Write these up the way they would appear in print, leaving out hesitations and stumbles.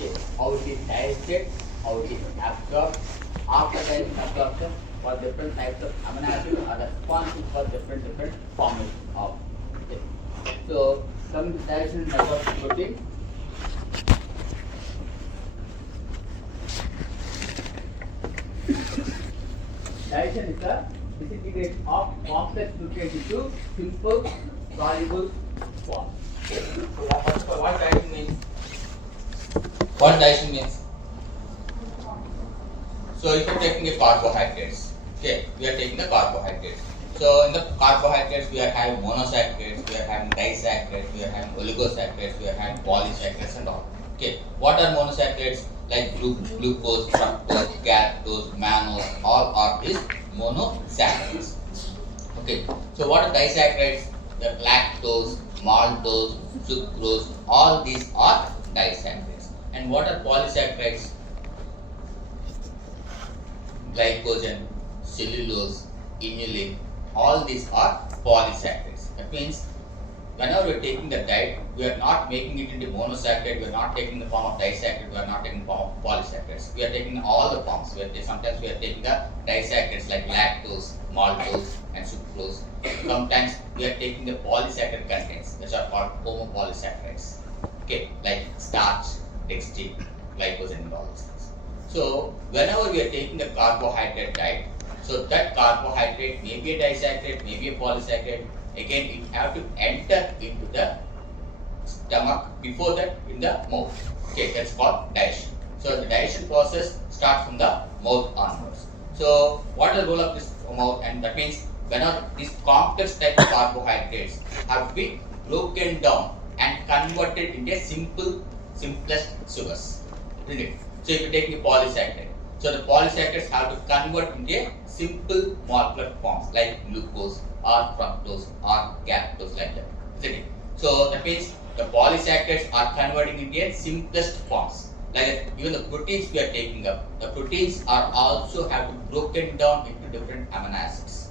Okay, how it is digested, how it is absorbed. After digestion absorption, for different types of amino acids are responsible for different formations of it. So, coming to digestion method of protein. Digestion is the disintegration of complex nutrients into simple soluble forms. So, what digestion means? What digestion means? So if you are taking the carbohydrates, okay, we are taking the carbohydrates. So in the carbohydrates we are having monosaccharides, we are having disaccharides, we are having oligosaccharides, we are having polysaccharides and all. Okay, what are monosaccharides? Like glucose, fructose, galactose, mannose, all are these monosaccharides. Okay, so what are disaccharides? The lactose, maltose, sucrose, all these are disaccharides. And what are polysaccharides? Glycogen, cellulose, inulin, all these are polysaccharides. That means whenever we are taking the diet, we are not making it into monosaccharide, we are not taking the form of disaccharide, we are not taking the form of polysaccharides. We are taking all the forms. Sometimes we are taking the disaccharides like lactose, maltose and sucrose. Sometimes we are taking the polysaccharide contents, which are called homopolysaccharides. Okay, like starch, dextrin, glycogen and all these things. So whenever we are taking the carbohydrate diet, so that carbohydrate may be a disaccharide, may be a polysaccharide. Again, it have to enter into the stomach, before that in the mouth. Okay, that's called digestion. So the digestion process starts from the mouth onwards. So what is the role of this mouth? And that means whenever these complex type of carbohydrates have been broken down and converted into simplest sugars. Isn't it? So if you take the polysaccharide, so the polysaccharides have to convert into simple molecular forms like glucose or fructose or galactose, like that. Isn't it? So that means the polysaccharides are converting into simplest forms. Like that, even the proteins we are taking up, the proteins are also have to broken down into different amino acids.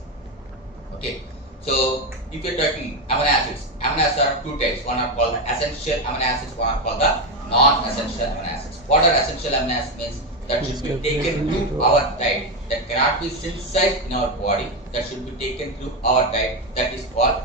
Okay. So if you are talking amino acids are two types. One are called the essential amino acids, one are called the non-essential amino acids. What are essential amino acids means? That should be taken through our diet, that cannot be synthesized in our body, that should be taken through our diet, that is called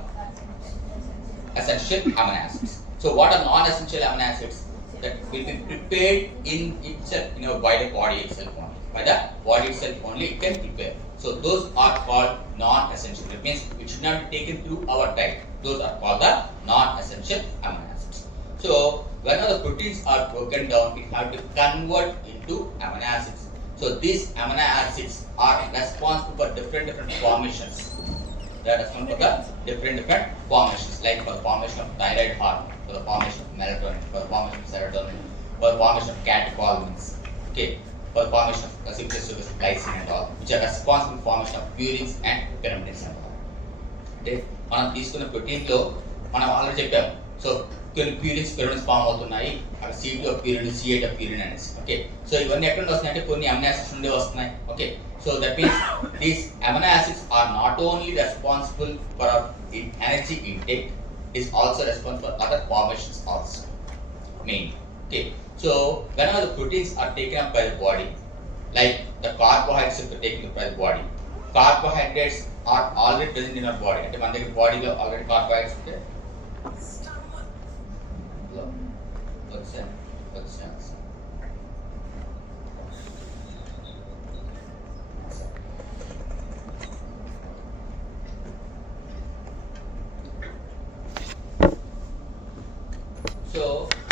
essential amino acids. So what are non-essential amino acids? That will be prepared in itself, by the body itself only. By the body itself only it can prepare. So those are called non-essential. That means it should not be taken through our diet. Those are called the non-essential amino acids. So whenever the proteins are broken down, it has to convert into amino acids. So these amino acids are responsible for different formations. They are responsible for the different formations, like for the formation of thyroid hormone, for the formation of melatonin, for the formation of serotonin, for the formation of catecholamines, okay, for the formation of citrus sugars, glycine and all, which are responsible for formation of purines and pyrimidines and all. Okay, మనం తీసుకున్న protein లో మనం already చెప్పాము. So కొన్ని purines pyramids form అవుతున్నాయి, అక్కడ C2 purine, C8 purine అనేసి. Okay, so ఇవన్నీ ఎక్కడ నుండి వస్తున్నాయి అంటే కొన్ని అమినో యాసిడ్స్ నుండి వస్తున్నాయి. Okay, so that means these amino acids are not only responsible for our energy intake, it is also responsible for other formations also main. Okay, so whenever the proteins are taken up by the body, like the carbohydrates are taken up by the body, carbohydrates are already present in our body. అంటే మన దగ్గర బాడీలో already carbohydrates ఉంటాయి. So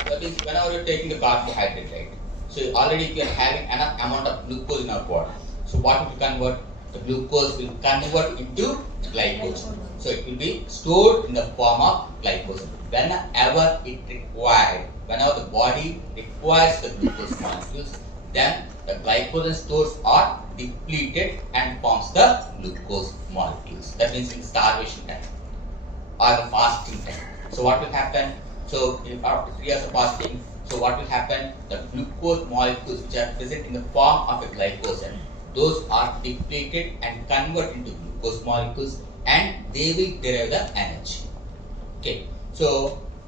that means whenever you're taking the carbohydrate, right? So already you are having enough amount of glucose in our body. So what will convert? The glucose will convert into glycogen. So it will be stored in the form of glycogen. Whenever it required, whenever the body requires the glucose molecules, then the glycogen stores are depleted and forms the glucose molecules. That means in starvation time or the fasting time. So what will happen? So after 3 years of fasting, so what will happen? The glucose molecules which are present in the form of a glycogen, those are depleted and convert into glucose molecules, and they will derive the energy. Okay, so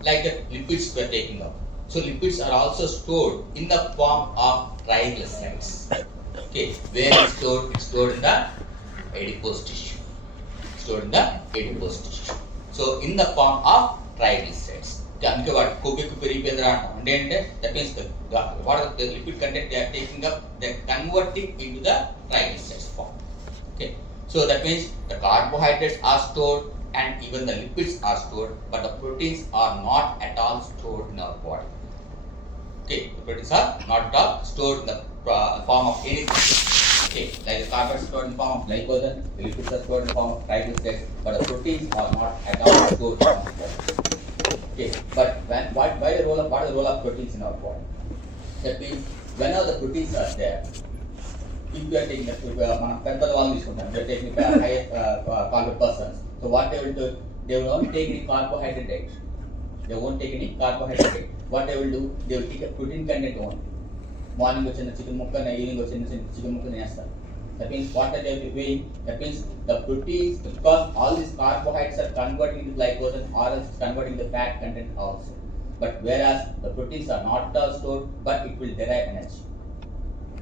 like the lipids we are taking up. So lipids are also stored in the form of triglycerides. Okay, where it's stored? It's stored in the adipose tissue. Stored in the adipose tissue. So in the form of triglycerides. Okay, what that means what are the lipid content they are taking up, they are converting into the triglycerides form. Okay, so that means the carbohydrates are stored and even the lipids are stored, but the proteins are not at all stored in our body. Okay, the proteins are not at all stored in the form of anything. Okay, like the carbohydrates stored in the form of glycogen, the lipids are stored in the form of triglycerides, but the proteins are not at all stored in our body. Okay, but what are the role of proteins in our body? That means whenever the proteins are there, if you are taking we are taking highest carbo persons. So what they will do, they will not take any carbohydrate diet. They won't take any carbohydrate diet. What they will do, they will take a protein content only. Morning vachina chicken mukka, evening vachina chicken mukka nesta. That means what are they doing? That means the proteins, because all these carbohydrates are converting into glycogen or else converting the fat content also. But whereas the proteins are not stored, but it will derive energy.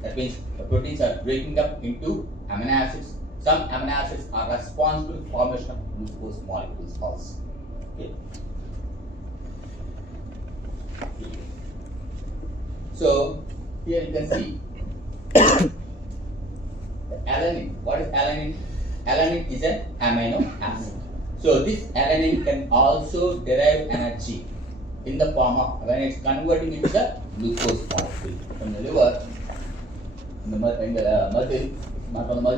That means the proteins are breaking up into amino acids. Some amino acids are responsible for formation of glucose molecules also. Okay. So here you can see alanine. What is alanine? Alanine is an amino acid. So this alanine can also derive energy in the form of when it's converting into the glucose molecule from the liver. In the muscle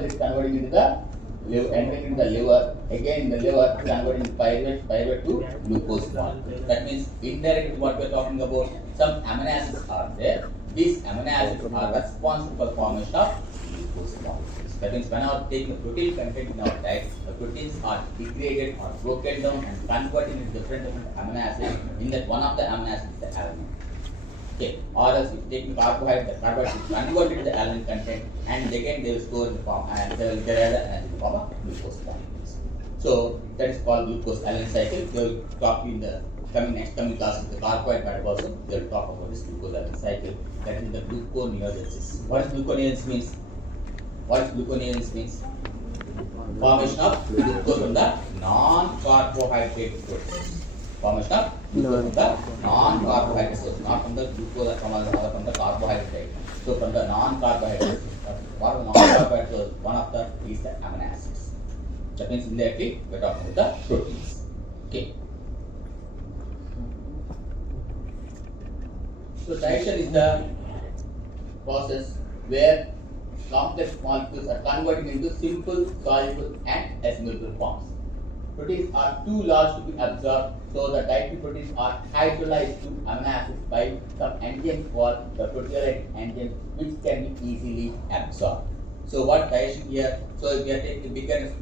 is converting into the liver, entering into the liver. Again in the liver, converting pyruvate to glucose molecule. That means indirectly what we are talking about, some amino acids are there. These amino acids are responsible for the formation of glucose molecules. That means whenever taking the protein content in our diet, the proteins are degraded or broken down and converted into different amino acids. In that one of the amino acids is the alanine. Okay, or else if taking carbohydrate, the carbohydrate is converted to the alanine content and again they will store in the form and they will derive the energy in the form of glucose molecules. So that is called glucose alanine cycle. They will talk in the coming classes, the carbohydrate metabolism. They will talk about this glucose alanine cycle. That is the gluconeogenesis. What is gluconeogenesis means? What is gluconeogenesis means? Formation of glucose from the non-carbohydrate proteins. Formation of glucose from the non-carbohydrate source, not from the glucose from the carbohydrate. So from the non-carbohydrate, what are the non-carbohydrate source? One of them is the amino acids. That means indirectly we are talking about the proteins. Okay. So digestion is the process where complex molecules are converted into simple, soluble and assimilable forms. Proteins are too large to be absorbed, so the dietary proteins are hydrolyzed to amino acids by some enzymes called the proteolytic enzymes, which can be easily absorbed. So what digestion here? So if we are taking bigger,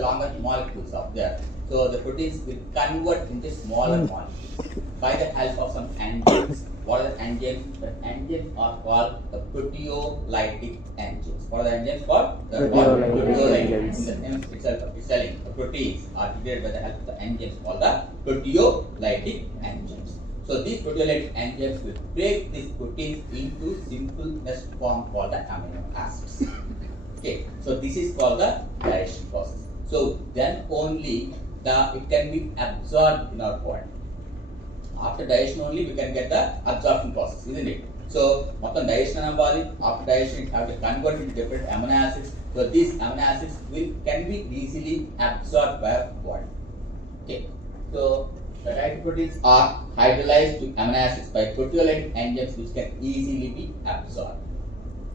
longer molecules up there, so the proteins will convert into smaller molecules by the help of some enzymes. What are the enzymes? The enzymes are called the proteolytic enzymes. What are the enzymes called? The proteolytic enzymes. In the name itself is telling the proteins are degraded by the help of the enzymes called the proteolytic enzymes. So these proteolytic enzymes will break these proteins into simplest form called the amino acids. Okay, so this is called the digestion process. So then only it can be absorbed in our body. After digestion only we can get the absorption process, isn't it? So after digestion after digestion it have to convert into different amino acids. So these amino acids can be easily absorbed by our body. Okay. So the dietary proteins are hydrolyzed to amino acids by proteolytic enzymes which can easily be absorbed.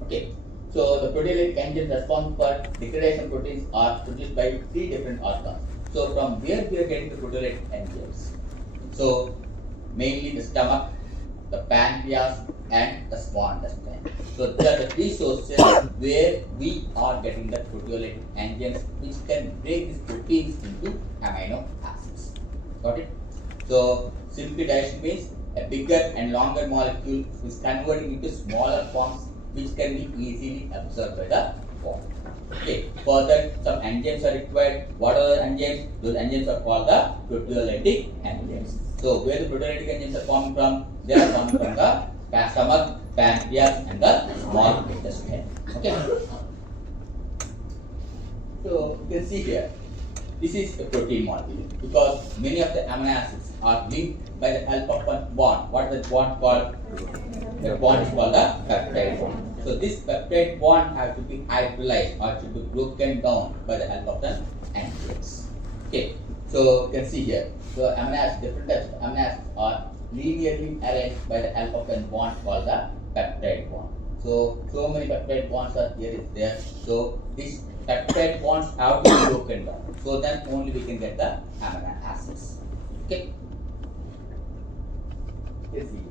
Okay. So the proteolytic enzymes responsible for degradation proteins are produced by 3 different organs. So from where we are getting the proteolytic enzymes? So mainly the stomach, the pancreas and the small intestine. So these are the 3 sources where we are getting the proteolytic enzymes which can break these proteins into amino acids. Got it? So simply digestion means a bigger and longer molecule is converting into smaller forms which can be easily absorbed by the body. Okay. For that some enzymes are required. What are the enzymes? Those enzymes are called the proteolytic enzymes. So where the proteolytic enzymes are coming from? They are coming from the stomach, pancreas, and the small intestine. Okay. So you can see here, this is a protein molecule because many of the amino acids are linked by the help of one bond. What is the bond called? The bond is called the peptide bond. So this peptide bond has to be hydrolyzed or should be broken down by the help of the enzymes. Okay. So you can see here, so amino acids, different types of amino acids are linearly arranged by the help of a bond called the peptide bond. So many peptide bonds are here is there. So this peptide bonds have to be broken down. So then only we can get the amino acids. Okay. Let's see.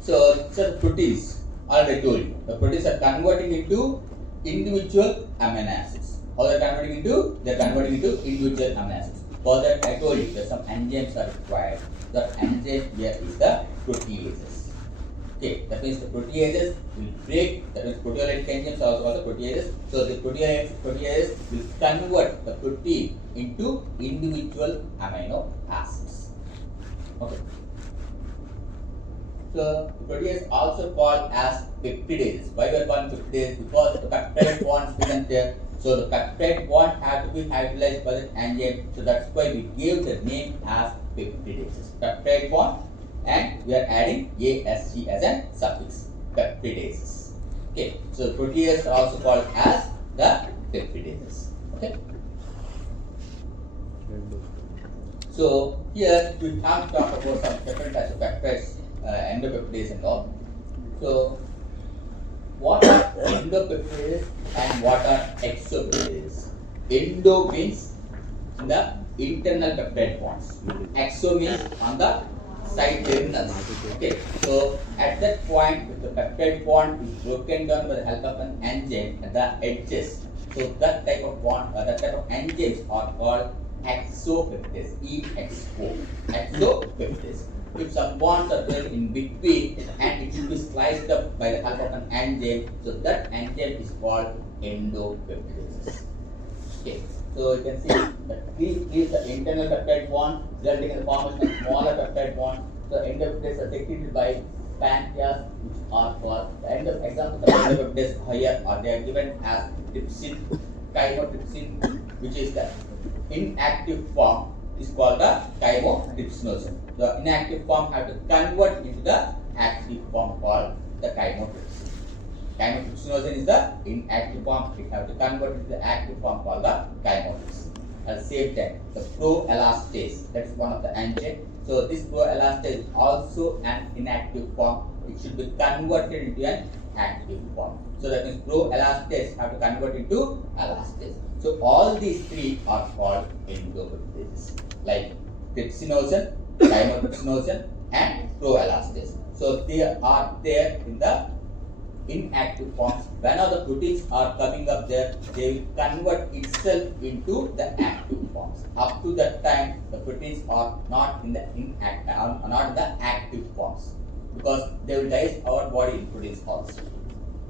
So the proteins, already told you, the proteins are converting into individual amino acids. How they are converting into? They are converting into individual amino acids. For that I told you that some enzymes are required. The enzyme here is the proteases. Okay, that means the proteases will break, that means proteolytic enzymes are also the proteases. So the proteases will convert the protein into individual amino acids. Okay. So protease also called as peptidases. Why we are calling peptidases? Because the peptide bonds present there. So the peptide bond had to be hydrolyzed by the enzyme. So that's why we gave the name as peptidases. Peptide bond, and we are adding ASG as a suffix. Peptidases. Okay. So proteases are also called as the peptidases. Okay. So here we have to talk about some different types of peptides, endopeptidases and all. So what are endopeptidases and what are exopeptidases? Endo means the internal peptide bonds. Exo means on the side terminals. Okay. So at that point, if the peptide bond is broken down by the help of an enzyme at the edges, so that type of bond, that type of enzymes are called exopeptidases. EXO. Exopeptidases. If some bonds are there in between and it should be sliced up by the help of an enzyme, so that enzyme is called endopeptidases. Okay. So you can see that these is the internal peptide bond resulting in the formation of smaller peptide bonds. So endopeptidases are secreted by pancreas, which are called the end of examples of endopeptidases here are they are given as trypsin, chymotrypsin, which is the inactive form is called the chymotrypsinogen. The inactive form have to convert into the active form called the chymotrypsin. Chymotrypsinogen is the inactive form. It have to convert into the active form called the chymotrypsin. At the same time, the proelastase, that is one of the enzymes. So this proelastase is also an inactive form. It should be converted into an active form. So that means proelastase have to convert into elastase. So all these three are called endopeptidases, like trypsinogen, chymotrypsinogen, and proelastase. So they are there in the inactive forms. Whenever the proteins are coming up there, they will convert itself into the active forms. Up to that time, the proteins are not in the active forms because they will digest our body proteins also.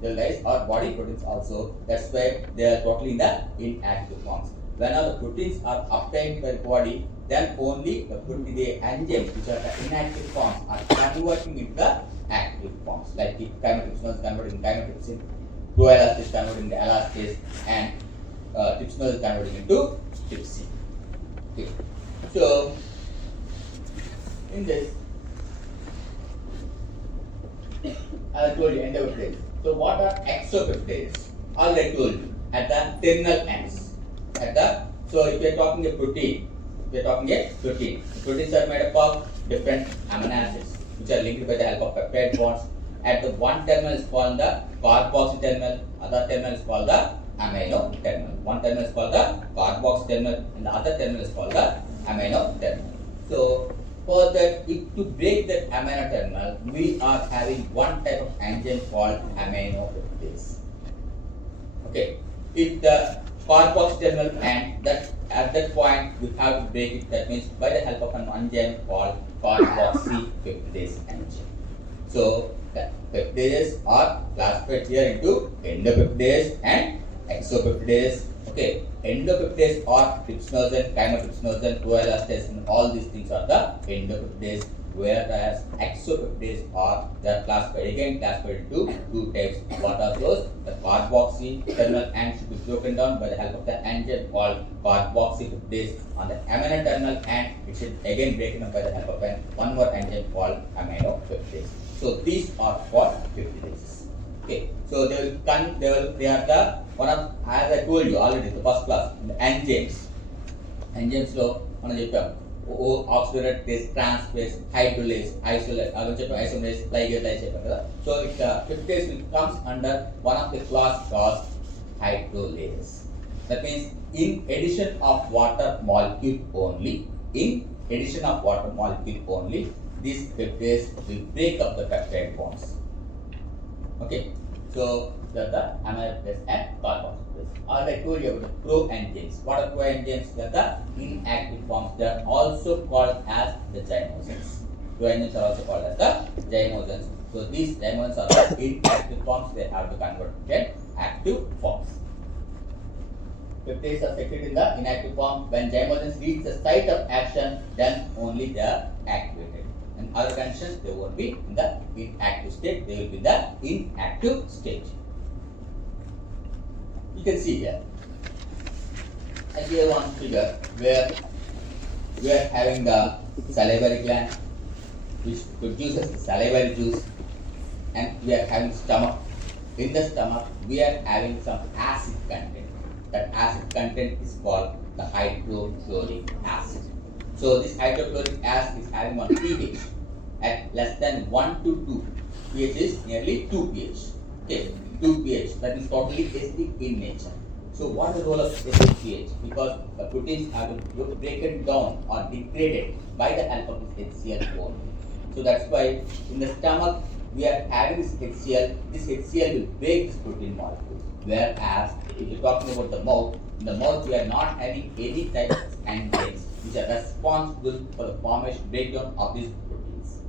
They will digest our body proteins also. That's why they are totally in the inactive forms. Whenever the proteins are obtained by the body, then only the enzymes which are the inactive forms are converting into the active forms, like the chymotrypsinogen is converting into chymotrypsin, proelastase is converting into elastase, and trypsinogen is converting into trypsin. Okay. So in this, I told you endopeptidases. So what are exopeptidases? Already told you at the terminal ends. So if we are talking a protein, the proteins are made up of different amino acids which are linked by the help of peptide bonds. At the one terminal is called the carboxy terminal, other terminal is called the amino terminal. One terminal is called the carboxy terminal and the other terminal is called the amino terminal. So for that, to break that amino terminal, we are having one type of enzyme called aminopeptidase. Okay, if the carboxy terminal and that at that point we have to break it. That means by the help of an enzyme called carboxypeptidase enzyme. So the peptidases are classified here into endopeptidase and exopeptidase. Okay, endopeptidase are trypsinogen, chymotrypsinogen, proelastase, and all these things are the endopeptidase. Whereas exopeptidase are they are classified into two types. What are those? The carboxy terminal end should be broken down by the help of the enzyme called carboxypeptidase. On the amino terminal end, it should again break down by the help of one more enzyme called aminopeptidase. So these are called peptidases. Okay, so they are the one of, as I told you already, the first class, the enzymes. Enzymes lo మనం చెప్పాం oxidase, transferase, hydrolase, isomerase, ligase చెప్పాం కదా. So it peptidase comes under one of the class called hydrolase. That means in addition of water molecule only, this peptidase will break up the peptide bonds. Okay, so that the amylase and carboxylase. All I told you about the proenzymes. What are proenzymes? They are the inactive forms. They are also called as the zymogens. Proenzymes are also called as the zymogens. So these zymogens are the inactive forms. They have to convert to active forms. Peptides are secreted in the inactive form. When zymogens reach the site of action, then only they are activated. In other conditions, they won't be in the inactive state, they will be in the inactive state. You can see here. I give one figure where we are having the salivary gland which produces the salivary juice, and we are having stomach. In the stomach, we are having some acid content. That acid content is called the hydrochloric acid. So this hydrochloric acid is having one pH at less than 1 to 2. pH is nearly 2 pH. Okay, 2 pH. That is totally acidic in nature. So what is the role of acidic pH? Because the proteins are broken down or degraded by the help of this HCl only. So that's why in the stomach we are having this HCl. This HCl will break this protein molecules. Whereas if you're talking about the mouth, in the mouth we are not having any type of enzymes which are responsible for the formation breakdown of these proteins.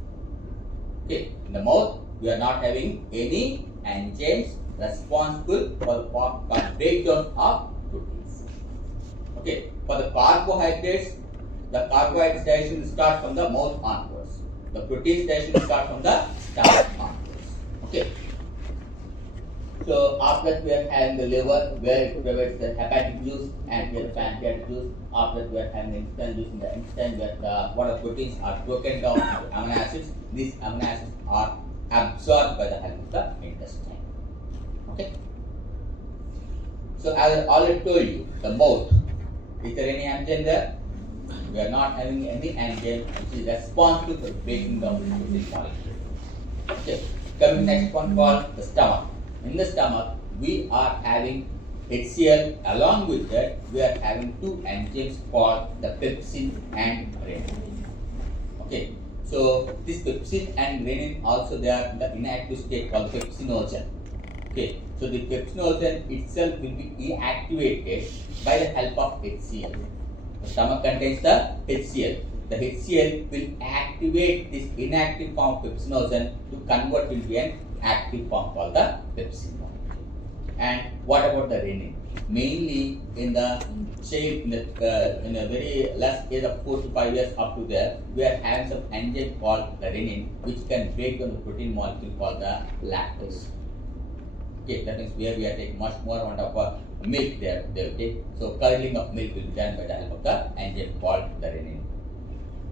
Okay, in the mouth we are not having any enzymes responsible for the breakdown of proteins. Okay, for the carbohydrates digestion will start from the mouth onwards. The proteins digestion will start from the stomach onwards. Okay. So after that we are having the liver where it provides the hepatic juice, and here the pancreatic juice. After that we are having the intestinal juice in the intestine where the what are proteins are broken down into amino acids. These amino acids are absorbed by the help of the intestine. Okay. So as I already told you, the mouth, is there any enzyme there? We are not having any enzyme which is responsible for breaking down the protein molecule. Okay. Coming next one called the stomach. In the stomach, we are having HCl. Along with that, we are having two enzymes called the pepsin and renin. Okay, so this pepsin and renin also they are in the inactive state called pepsinogen. Okay, so the pepsinogen itself will be inactivated by the help of HCl. The stomach contains the HCl. The HCl will activate this inactive form of pepsinogen to convert into an active form called the pepsin molecule. And what about the renin? Mainly in the child in a very less age of 4 to 5 years up to there, we are having some enzyme called the renin which can break down the protein molecule called the lactose. Okay, that means where we are taking much more amount of milk there. Okay, so curdling of milk will be done by the help of the enzyme called the renin.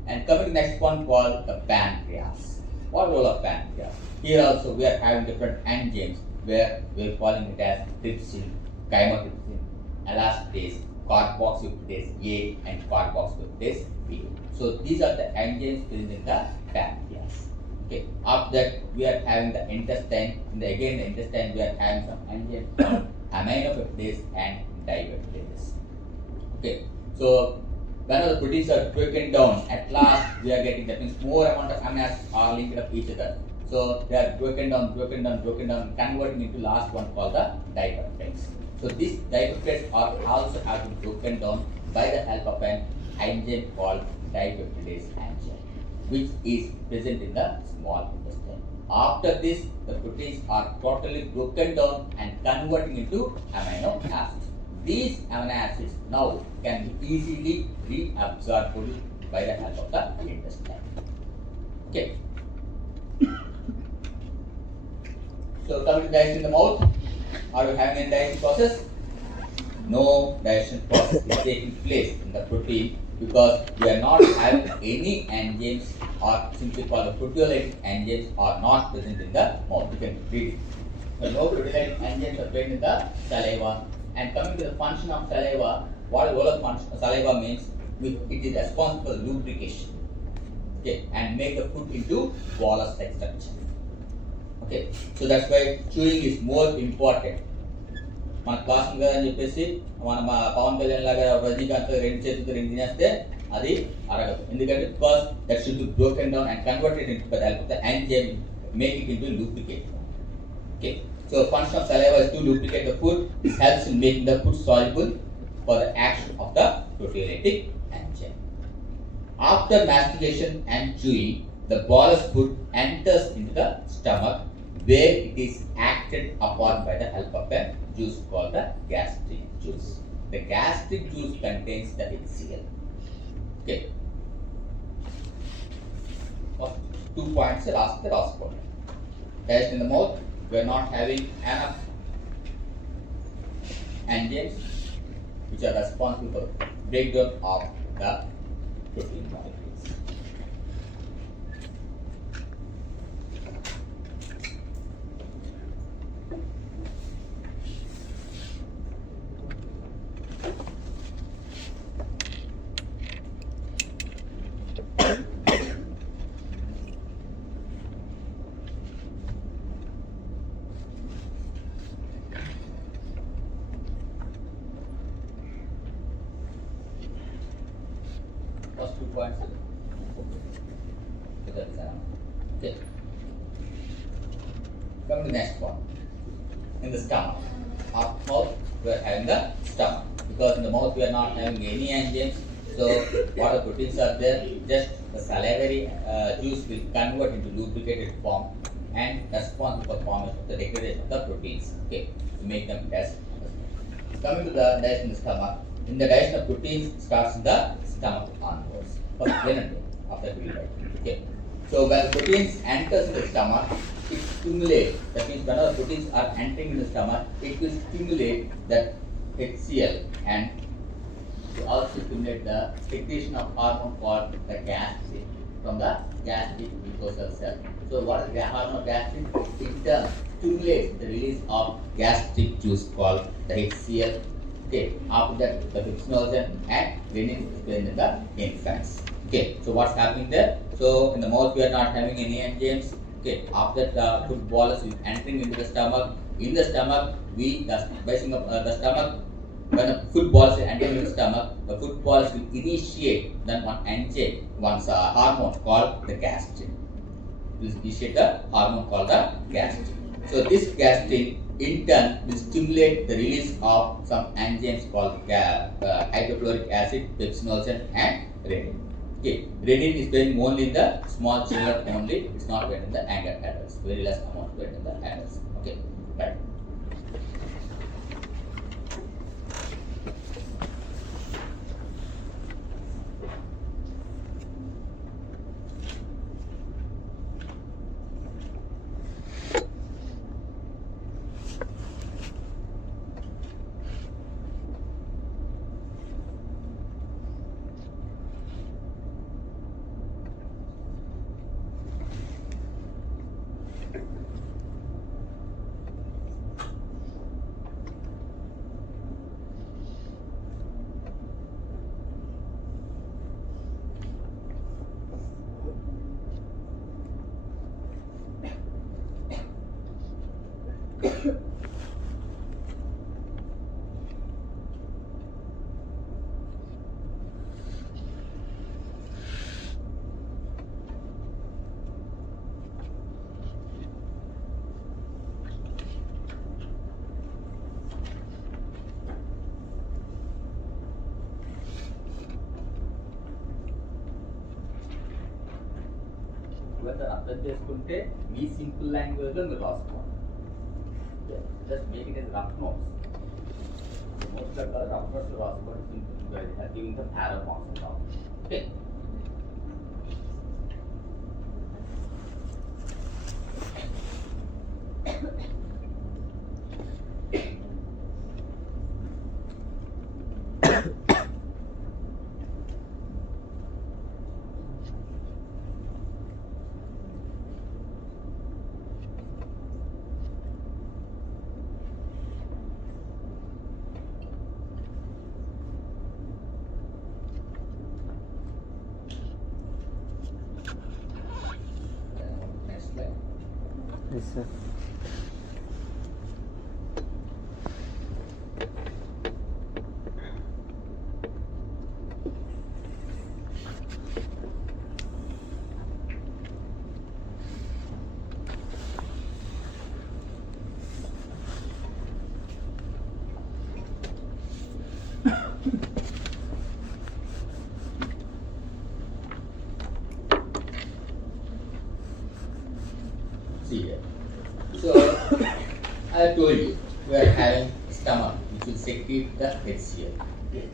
And coming next one called the pancreas. What role of pancreas? Here also we are having different enzymes where we are calling it as trypsin, chymotrypsin, elastase, carboxypeptidase A and carboxypeptidase B. So these are the enzymes present in the pancreas. Okay. After that we are having the intestine. The intestine we are having some enzymes called aminopeptidase and dipeptidase. Okay. So whenever the proteins are broken down, at last we are getting, that means more amount of amino acids are linked up each other. So they are broken down, converting into last one called the dipeptides. So these dipeptides are also have been broken down by the help of an enzyme called dipeptidase enzyme, which is present in the small intestine. After this, the proteins are totally broken down and converting into amino acids. These amino acids now can be easily reabsorbed by the help of the intestine. Okay. So coming to digestion in the mouth, are you having any digestion process? No digestion process is taking place in the protein because we are not having any enzymes or simply called the proteolytic enzymes are not present in the mouth. You can read it. So no proteolytic enzymes are present in the saliva. And coming to the function of saliva, what the role of saliva means? It is responsible for lubrication. Okay, and make the food into bolus-like structure. Okay, so that's why chewing is more important. మన class కదని చెప్పేసి మన పవన్ కళ్యాణ్ లాగా రజనీకాంత్ రెండు చేతులతో రెండు తినేస్తే అది అరగదు. ఎందుకంటే because that should be broken down and converted into by the help of the enzyme make it into lubricate. Okay, so function of saliva is to lubricate the food. This helps in making the food soluble for the action of the proteolytic enzyme. After mastication and chewing, the bolus food enters into the stomach where it is acted upon by the help of a juice called the gastric juice. The gastric juice contains the HCl. Okay. First 2 points last point. Digestion in the mouth, we are not having enough enzymes which are responsible for breakdown of the protein molecules. First 2 points. Okay. Come to the next one. In the stomach. Our mouth, we are having the stomach. Because in the mouth we are not having any enzymes. So what the proteins are there? Just the salivary juice will convert into lubricated form and responsible for formation of the degradation of the proteins. Okay. To make them test. Coming to the digestion in the stomach. In the digestion of proteins starts in the stomach onwards. First then and after we eat. Okay. So when proteins enters in the stomach, it stimulates. That means whenever proteins are entering in the stomach, it will stimulate that HCl and to also stimulate the secretion of hormone called the gastrin from the gastric mucosal cell. So what is the hormone of gastrin? It stimulates the release of gastric juice called the HCl. Okay, after that the trypsinogen and renin is present in the infants. Okay, so what's happening there? So in the mouth we are not having any enzymes. Okay, after the food bolus is entering into the stomach. In the stomach, the stomach, when the food bolus is entering into the stomach, the food bolus will initiate then one enzyme, one hormone called the gastrin. This initiate the hormone called the gastrin. So this gastrin in turn will stimulate the release of some enzymes called hydrochloric acid, trypsinogen and renin. Okay, renin is present only in the small children only. It's not present in the younger adults. Very less amount present in the adults. Okay, right. Whether అర్థం చేసుకుంటే మీ simple లాంగ్వేజ్లో మీరు రాసుకోవాలి. Just make it as rough notes. Most of rough notes రాసుకోవాలి. Simple giving the arrow marks. Okay. Yes, sir. See here. So I told you we are having stomach which will secrete the HCl. Okay.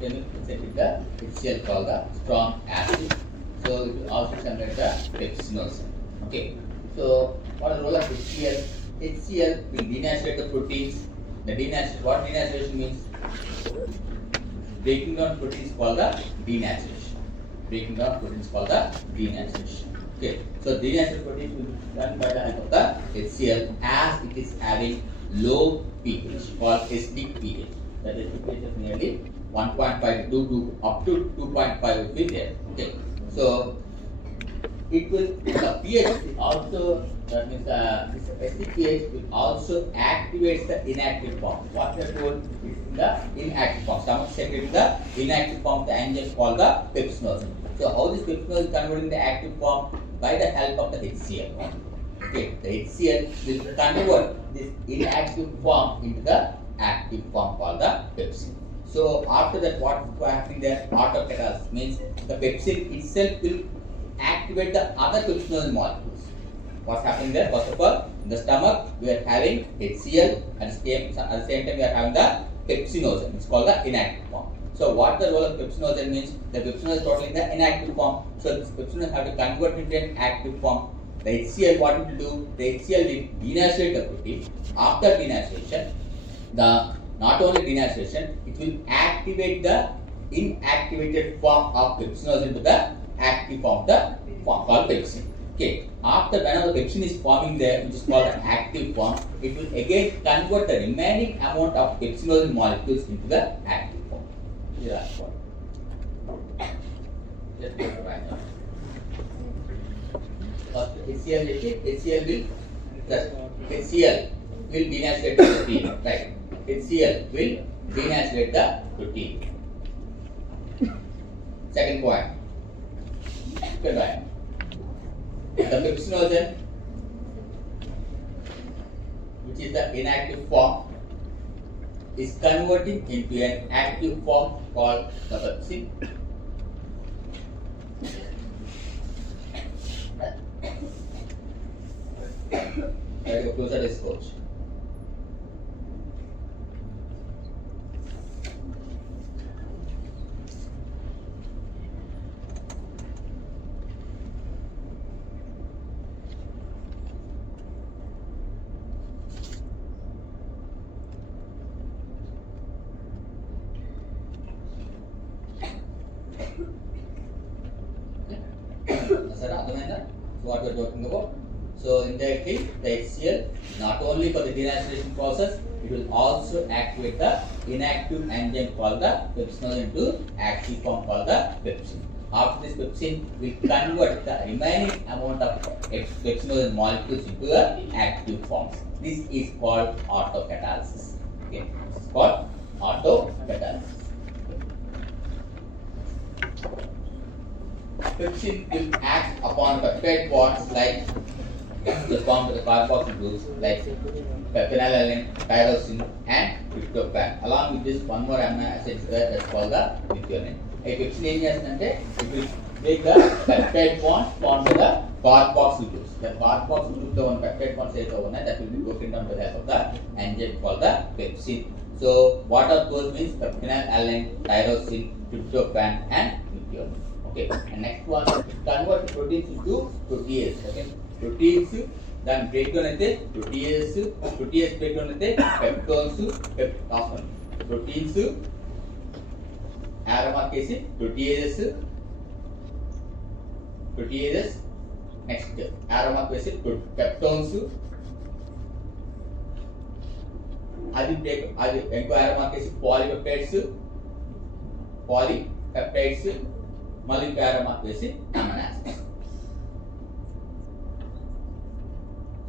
Then it will secrete the HCl called the strong acid. So it will also generate the pepsinogen. Okay. So what is the role of HCl? HCl will denaturate the proteins. What denaturation means? Breaking down proteins called the denaturation. Breaking down proteins called the denaturation. Okay, so denatured proteins will be done by the help of the HCl as it is having low pH called acidic pH. That is pH of nearly 1.5 to up to 2.5 will be there. Okay, so it will the pH also, that means this acidic pH will also activate the inactive form. What we are told is in the inactive form. Stomach secreting the inactive form of the enzyme called the pepsinogen. So how this pepsinogen is converted in the active form? By the help of the HCl. Okay, the HCl will convert this inactive form into the active form called the pepsin. So after that, what is happening there? Autocatalysis means the pepsin itself will activate the other pepsinogen molecules. What's happening there? First of all, in the stomach we are having HCl and at the same time we are having the pepsinogen. It's called the inactive form. So what the role of pepsinogen means? The pepsinogen is totally in the inactive form. So this pepsinogen have to convert into an active form. The HCl, what it will do? The HCl will denaturate the protein. After denaturation, not only denaturation, it will activate the inactivated form of pepsinogen to the active form of the form called pepsin. Okay. After whenever the pepsin is forming there, which is called the active form, it will again convert the remaining amount of pepsinogen molecules into the active form. Yeah, just go to right now. First, HCl will denaturate the protein, right? HCl will denaturate the protein. Second point. Goodbye. The pepsinogen, which is the inactive form, is converting into an active form called the pepsin. Try to go closer to this coach. What we are talking about. So in that case, the HCl not only for the denaturation process, it will also activate the inactive enzyme called the pepsinogen into active form called the pepsin. After this pepsin will convert the remaining amount of pepsinogen molecules into the active forms. This is called autocatalysis. Okay, this is called autocatalysis. Pepsin will act upon peptide bonds like the form of the carboxyl groups like phenylalanine, tyrosine, and tryptophan. Along with this, one more amino acid that's called the methionine. A pepsin ఏం చేస్తుందంటే it will break the peptide bonds formed by the carboxyl groups. The carboxyl group, the one peptide bonds that will be broken down by the help of the enzyme called the pepsin. So what are those means? The phenylalanine, tyrosine, tryptophan, and lutein. Okay, and next one, convert proteins into protease. Okay, proteins then breakdown అయితే protease breakdown అయితే peptones, proteins arrow mark చేసి proteases next arrow mark వేసి peptones అది ఇంకో arrow mark వేసి polypeptides మళ్ళీ ఇంకో arrow mark వేసి amino acids.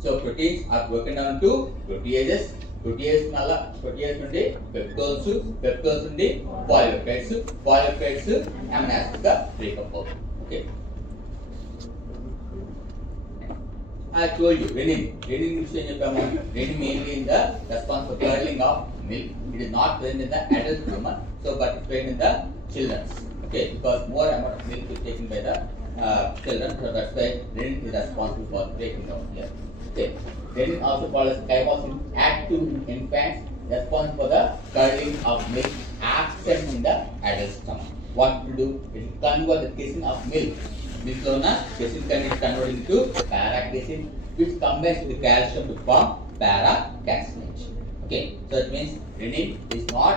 So proteins are broken down to proteases నుండి peptones నుండి polypeptides amino acids గా breakup అవుతుంది. Okay, I told you renin గురించి ఏం చెప్పాము? Renin mainly in the response for curdling of milk. It is not present in the adult human, so but it's present in the children. Okay, because more amount of milk is taken by the children, so that's why renin is responsible for breaking down here. Okay, renin also called as chymosin active in infants, responsible for the curdling of milk absent in the adult stomach. What to do? It will convert the casein of milk. This one casein is converted into para-casein, which combines with calcium to form para-casein. Okay, so it means renin is not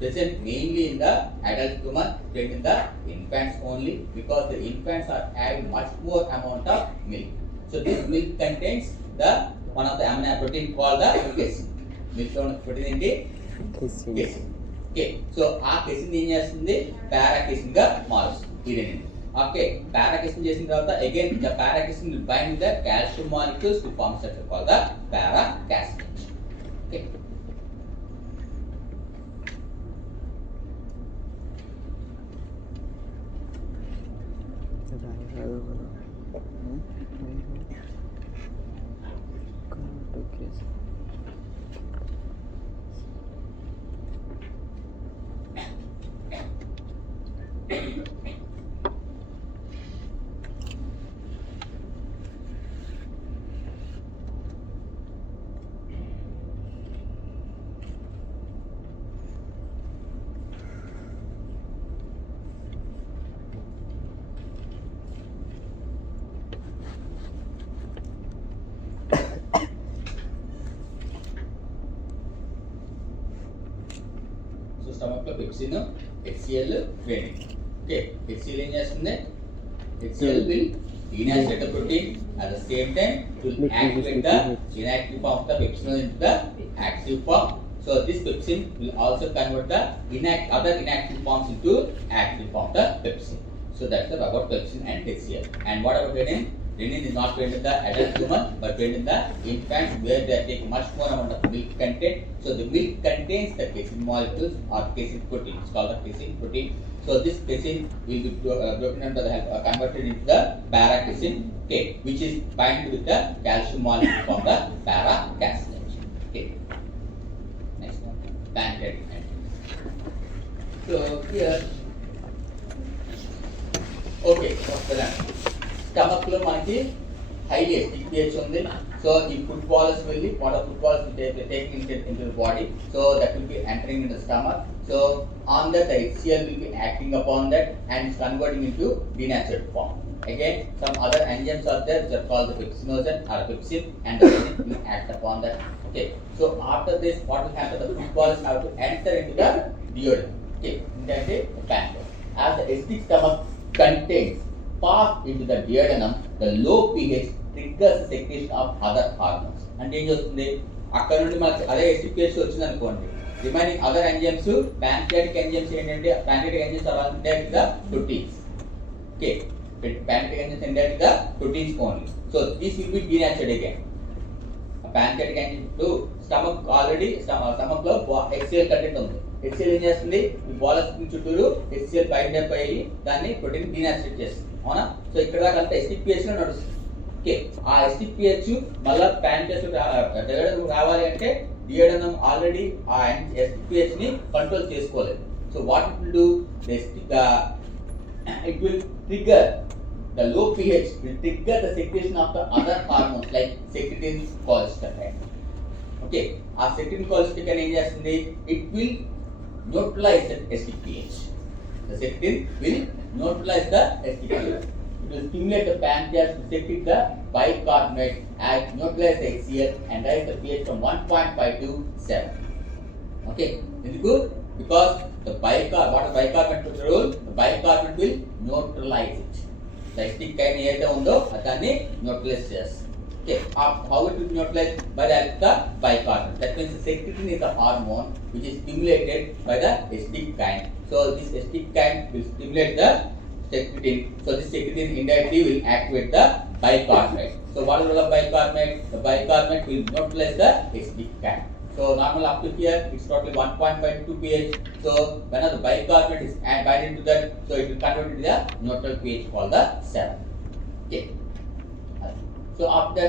present mainly in the adult human, present in the infants only, because the infants are having much more amount of milk. So this milk contains the one of the amino protein called the casein. Milk protein ఏంటి? casein. Okay, so ఆ casein ఏం చేస్తుంది? para-casein గా మారుస్తుంది ఈ renin. Okay, para-casein చేసిన తర్వాత again the para-casein will bind the calcium molecules to form structure called the para-casein. Okay. Stomach లో pepsin, HCl, renin. Okay, HCl ఏం చేస్తుంది? HCl will denaturate the protein at the same time to activate the inactive form of the pepsin into the active form. So this pepsin will also convert the other inactive forms into active form of the pepsin. So that's about pepsin and HCl. And what about renin? Renin is not present in the adult human, but present in the infants, where they take much more amount of milk content. So the milk contains the casein molecules or casein protein. It's called the casein protein. So this casein will be broken down by the help converted into the para-casein, okay, which is bind with the calcium molecule from the para-casein. Okay. Next one, pancreatic. So here, okay, what's the next? Stomach లో మనకి highly acidic pH ఉంది. So ఈ food balls వెళ్ళి water food balls taking into the body, so that will be entering in the stomach. So on that the HCl will be acting upon that and is converting into denatured form. Again, some other enzymes are there which are called the pepsinogen or pepsin, and the renin will act upon that. Okay, so after this what will happen? The food balls have to enter into the duodenum. Okay, into the pancreas. As the acidic stomach contains pass into the duodenum, the low pH triggers the secretion of other hormones. అంటే ఏం చేస్తుంది? అక్కడ నుండి మనకి అదే acidic pH వచ్చింది అనుకోండి, remaining other enzymes, pancreatic enzymes ఏంటంటే pancreatic enzymes are indirect the proteins. Okay, pancreatic enzymes indirect the proteins only. So this will be denatured again. Pancreatic enzyme to stomach already stomach లో HCl content ఉంది. HCl ఏం చేస్తుంది? ఈ బాలస్ చుట్టూరు HCl bind up అయ్యి దాన్ని protein డీనాచురేట్ చేస్తుంది. అవునా? సో ఇక్కడ దాకా అంతా ఎసిడిక్ pH లో నడుస్తుంది. ఓకే, ఆ ఎసిడిక్ pH మళ్ళీ ప్యాంక్రియాస్ రావాలి అంటే డియోడనం ఆల్రెడీ ఆ ఎసిడిక్ pH ని కంట్రోల్ చేసుకోలేదు. So what it will do? it will trigger the low pH will trigger the secretion of the other hormones like secretin, cholesterol. Okay, our secretin cholesterol ఏం చేస్తుంది? It will neutralize the acidic pH. The secretin will neutralize the acidic pH. It will stimulate the pancreas to secrete the bicarbonate and neutralize the HCl and raise the pH from 1.5 to 7. Okay, ఎందుకు? Because the bicarbonate role, the bicarbonate will neutralize it. The acidic kind ఏదైతే ఉందో దాన్ని neutralize చేస్తుంది. Okay, how it will neutralize? By the help of the bicarbonate. That means the secretin is a hormone which is stimulated by the acidic kind. So this acidic kind will stimulate the secretin. So this secretin indirectly will activate the bicarbonate. So what is the role of bicarbonate? The bicarbonate will neutralize the acidic kind. So normal up to here it's totally 1.5 to pH. So whenever the bicarbonate is added into that, so it will convert into the neutral pH called the 7. Okay. So after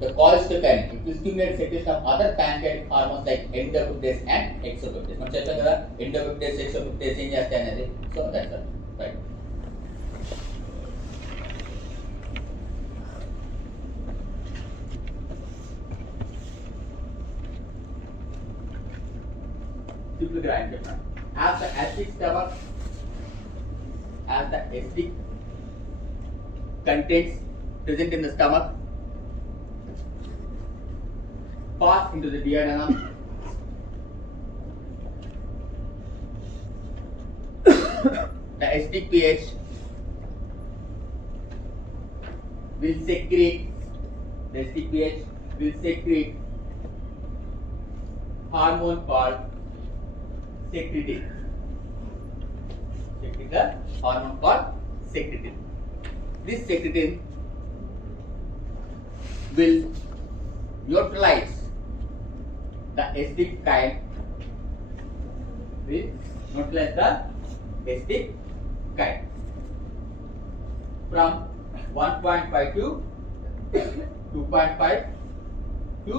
the cholesterol, it will stimulate secretion of other pancreatic hormones like endopeptidase and exopeptidase. మనం చెప్పాం కదా endopeptidase, exopeptidase ఏం చేస్తాయి అనేది. So that's all. Right. Simple grind చెప్పండి. As the acidic contents present in the stomach pass into the duodenum, the acidic pH will secrete hormone called secretin. The hormone called secretin. This secretin will neutralize the acidic kind. From 1.5 to 2.5 to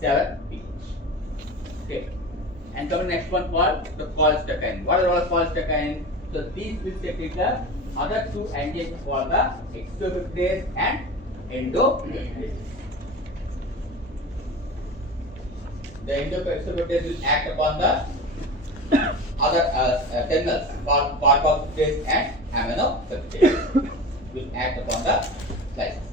7 pH. Okay. And coming next one called the cholesterol. What is all cholesterol? So these will secrete the other two enzymes called the exopeptidase and endopeptidase. The endopeptidase will act upon the other terminals called carboxylase and aminopeptidase will act upon the slices.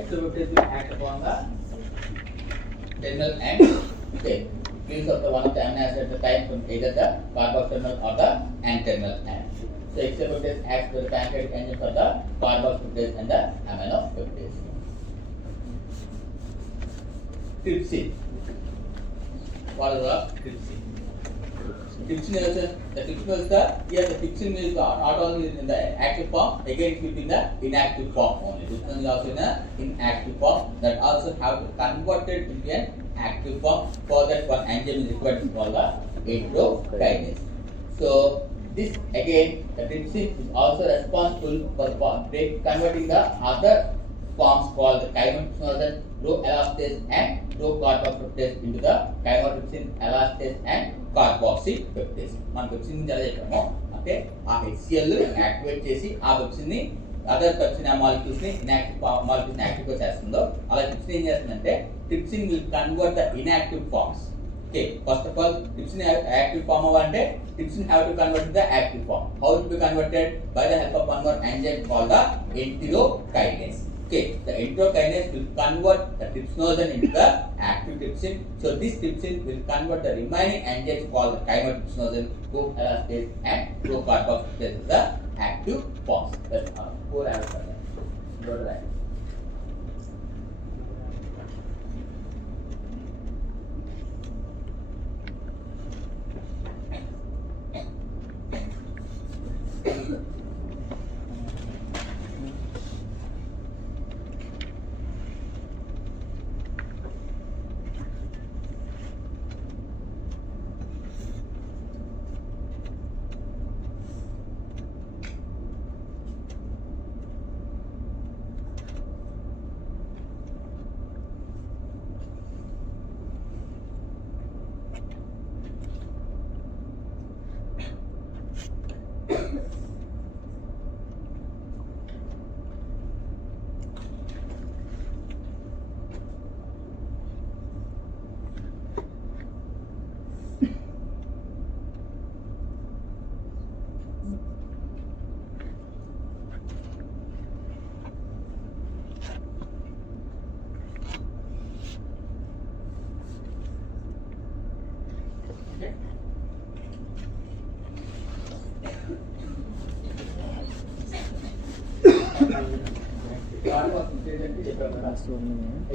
Exopeptidase will act upon the terminal end. Okay, release of the one of the amino acid at the time from either the carboxyl or the N-terminal end. So exopeptidase acts with the pancreatic enzymes of the carboxylase and the aminopeptidase. Trypsin. What is the trypsin? Trypsin is the trypsin is not only in the active form, again it will be in the inactive form only. Trypsin is also in the inactive form that also have to convert it into an active form. For that one enzyme is required called the enterokinase. So this again the trypsin is also responsible for converting the other forms called the chymotrypsin, rho elastase and rho carboxylase into the chymotrypsin, elastase and carboxylase. Man trypsin నుంచి ఎలా చెప్పామో అంటే ఆ HCl activate చేసి ఆ pepsin ని other pepsin molecules ని inactive molecules ని యాక్టివ్ గా చేస్తుందో అలా ట్రిప్సిన్ ఏం చేస్తుందంటే trypsin will convert the inactive forms. Okay, first of all trypsin active form అవ్వాలంటే trypsin have to convert the active form. How to be converted? By the help of one more enzyme called the enterokinase. Okay, the enterokinase will convert the trypsinogen into the active trypsin. So this trypsin will convert the remaining enzymes called the chymotrypsinogen, pro-elastase and pro-carboxylase to the active forms. That's all. 4 hours for that. Go to that.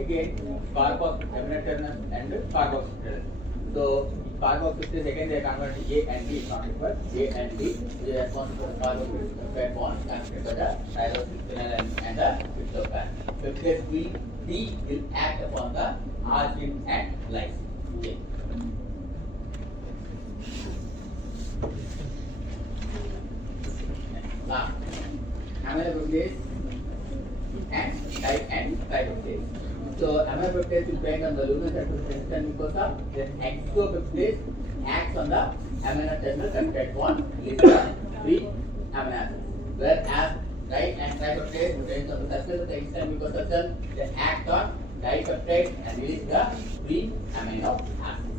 Again, carboxyl and carboxyl. So carboxyl again they convert A and B is not required. A and B is responsible for carboxyl bond connected by the tyrosine phenyl and the tryptophan. Peptide B will act upon the arginine and lysine. Okay. Amylopeptide and tryptophan. So amylopeptide will bind on the luminous resistant mucosa. Then exopeptide acts on the amino terminal peptide bond, release the free amino acids. Whereas right and tryptophan binds on the surface of the external mucosal cell, they act on dipeptide and release the free amino acids.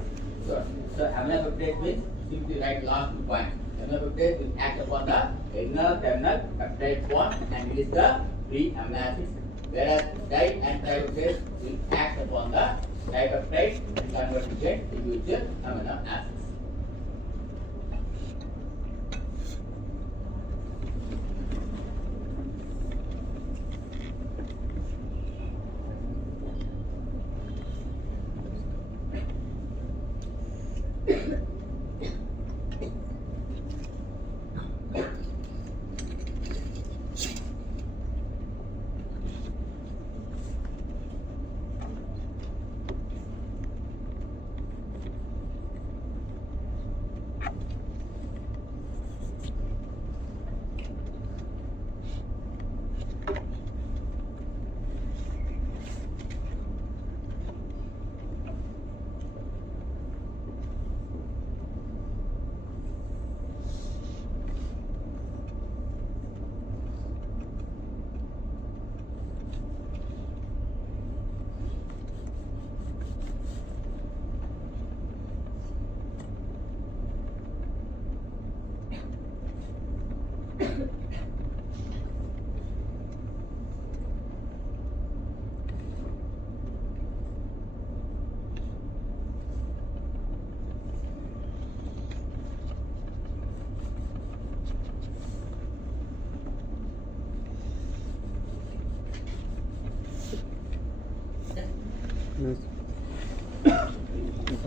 So amylopeptide means simply write last 2 points. Amylopeptide will act upon the inner terminal peptide bond and release the free amino acids, whereas di and tryptophan will act upon the dipeptide and convert it into individual amino acids.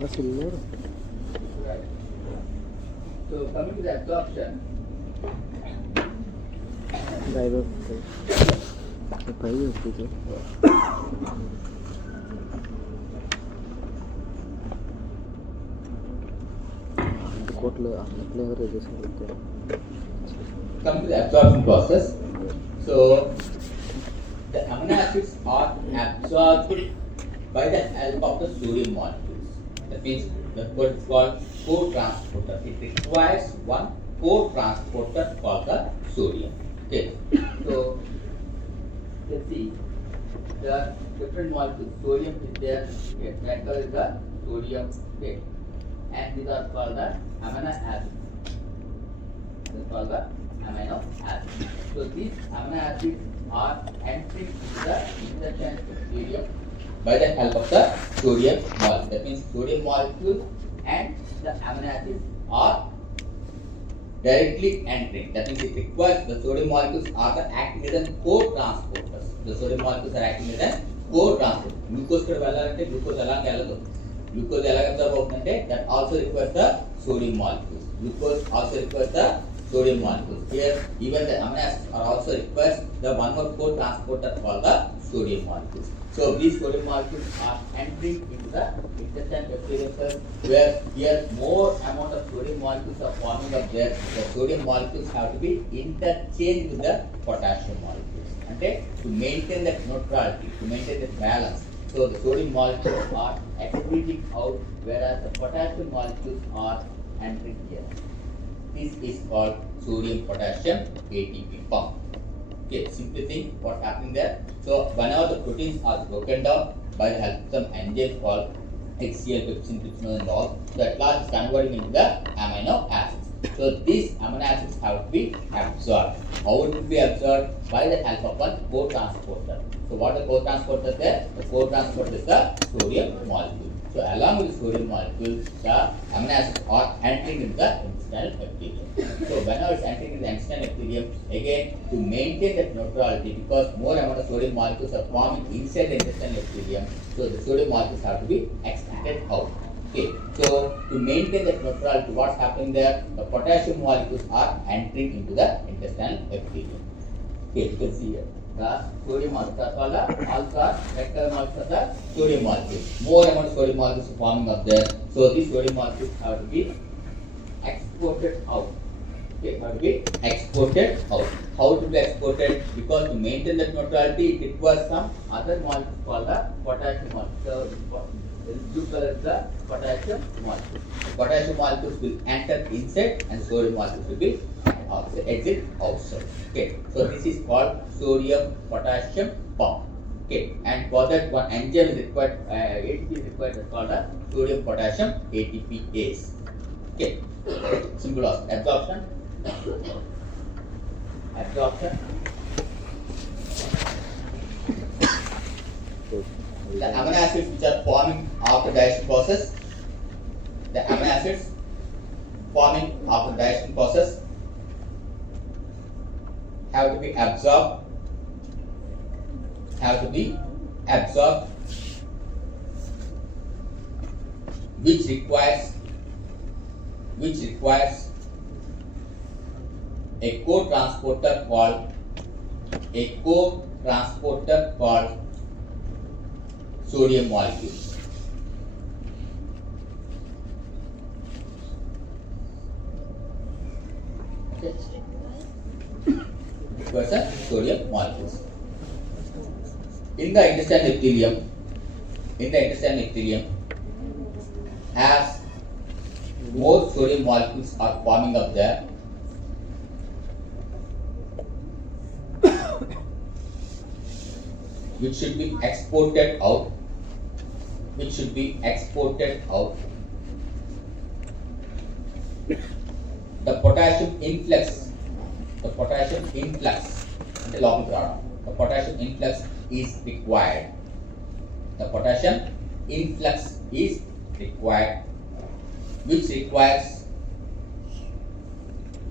Silver. Right. So coming to the absorption. Driver. Come to the absorption process. So the amino acids are absorbed by the help of the sodium molecules. That means the what is called co-transporter. It requires one co-transporter called the sodium. Okay, so let's see the different molecules. Sodium is there. Okay, that color is the sodium. Okay, and these are called the amino acids. This is called the amino acids. So these amino acids are entering into the interchange epithelium by the help of the sodium molecule. That means sodium molecule and the amino acids are directly entering. That means it requires the sodium molecules are the acting as a co-transporters. The sodium molecules are acting as a co-transporter. Glucose could వెళ్ళాలంటే glucose ఎలా వెళ్ళదు. Glucose ఎలా absorb అవుతుందంటే that also requires the sodium molecules. Glucose also requires the sodium molecules. Here even the amino acids are also requires the one more co-transporter called the sodium molecules. So these sodium molecules are entering into the intestinal epithelium cells, where here more amount of sodium molecules are forming up there. The sodium molecules have to be interchanged with the potassium molecules. Okay, to maintain that neutrality, to maintain the balance. So the sodium molecules are excreting out, whereas the potassium molecules are entering here. This is called sodium potassium ATP pump. Okay, simply think what's happening there. So whenever the proteins are broken down by the help of some enzymes called HCl, pepsin, trypsinol and all, so at last it's converting into the amino acids. So these amino acids have to be absorbed. How it will be absorbed? By the help of one co-transporter. So what the co-transporter there? The co-transporter is the sodium molecule. So along with the sodium molecule, the amino acids are entering into the intestinal epithelium. So whenever it's entering in the intestinal epithelium, again to maintain that neutrality, because more amount of sodium molecules are forming inside the intestinal epithelium, so the sodium molecules have to be excreted out. Okay, so to maintain that neutrality, what's happening there? The potassium molecules are entering into the intestinal epithelium. Okay, you can see here. The sodium molecules are called the alpha vector molecules are the sodium molecules. More amount of sodium molecules are forming up there. So these sodium molecules have to be exported out. Okay, have to be exported out. How to be exported? Because to maintain that neutrality, it requires some other molecules called the potassium molecules. So the blue color is the potassium molecule. The potassium molecules will enter inside and sodium molecules will be outside, exit outside. Okay, so this is called sodium potassium pump. Okay, and for that one enzyme is required, ATP is required, is called the sodium potassium ATPase. Okay, simple absorption. Absorption. The amino acids which are forming after digestion process, the amino acids forming after digestion process have to be absorbed, which requires a co-transporter called sodium molecule. Okay. Requires a sodium molecules. In the intestinal epithelium, as more sodium molecules are forming up there, which should be exported out. The potassium influx is required. Which requires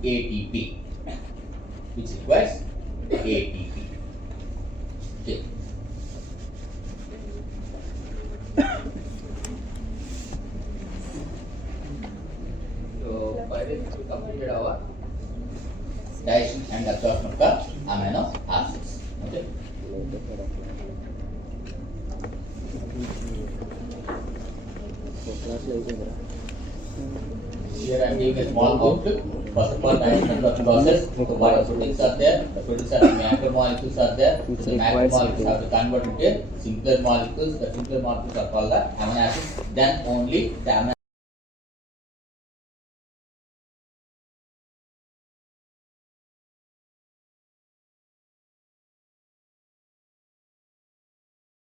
ATP. Okay. So by this we completed our digestion and absorption of the amino acids. Okay. Here I am giving a small outlook. First of all, digestion and absorption process. So what are proteins are there? The proteins are the macromolecules are there. The macromolecules have to convert into simpler molecules. The simpler molecules are called the amino acids. Then only the amino